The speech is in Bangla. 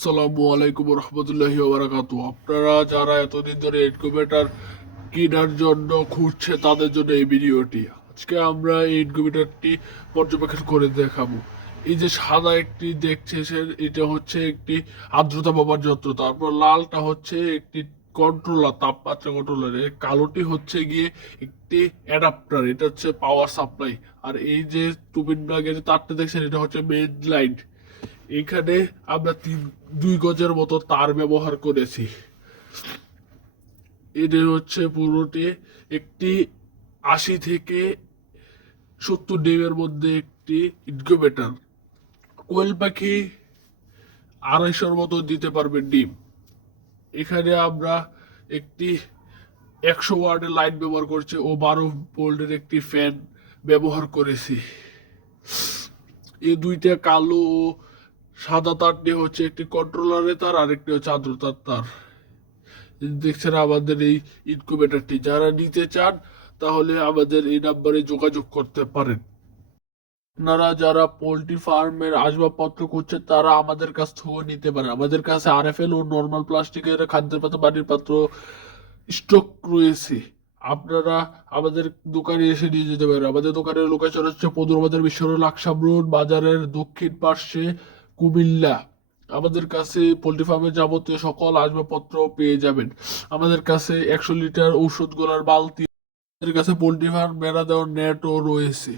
আসসালামু আলাইকুম রহমতুল্লাহি বারাকাতু আপনারা যারা এতদিন ধরে ইনকিউবেটর কেনার জন্য খুঁজছে, তাদের জন্য এই ভিডিওটি। আজকে আমরা এই ইনকিউবেটরটি পর্যবেক্ষণ করে দেখাবো। এই যে সাদা একটি দেখছেন এটা হচ্ছে একটি আর্দ্রতা মাপার যন্ত্র। তারপর লালটা হচ্ছে একটি কন্ট্রোলার তাপমাত্রা কন্ট্রোলার কালোটি হচ্ছে গিয়ে একটি অ্যাডাপ্টার এটা হচ্ছে পাওয়ার সাপ্লাই আর এই যে টুপিন ব্যাগের যে তারটা দেখছেন, এটা হচ্ছে মেন লাইন এখানে আমরা তিন, দুই গজের মতো তার ব্যবহার করেছি। এদের হচ্ছে পুরোটি একটি আশি থেকে সত্তর ডিমের মধ্যে একটি ইনকিউবেটর। কোয়েল পাখি আড়াইশোর মতো দিতে পারবে ডিম। এখানে আমরা একটি একশো ওয়ার্ডের লাইট ব্যবহার করছি ও বারো ভোল্টের একটি ফ্যান ব্যবহার করেছি। এই দুইটা কালো ও সাদা তারটি হচ্ছে একটি কন্ট্রোলারের তার আরেকটি হচ্ছে আদ্রতার তার। দেখছেন আমাদের এই ইনকিউবেটরটি যারা নিতে চান, তাহলে আমাদের এই নাম্বারে যোগাযোগ করতে পারেন। আপনারা যারা পোলট্রি ফার্মের আসবাবপত্র করছেন তারা আমাদের কাছ থেকেও নিতে পারেন। আমাদের কাছে আরএফএল ও নর্মাল প্লাস্টিকের খাদ্যের পাত্র বাড়ির পাত্র স্টক রয়েছে। আপনারা আমাদের দোকানে এসে নিয়ে যেতে পারেন। আমাদের দোকানের লোকেশন হচ্ছে পদুরবাজার বিশ্ব লাকসাম রোড বাজারের দক্ষিণ পার্শ্বে কুমিল্লা। আমাদের কাছে পোলট্রি ফার্মের যাবতীয় সকল আসবাবপত্র পেয়ে যাবেন। আমাদের কাছে একশো লিটার ঔষধ গোলার বালতি, আমাদের কাছে পোলট্রি ফার্ম বেড়া দেওয়ার নেটও রয়েছে।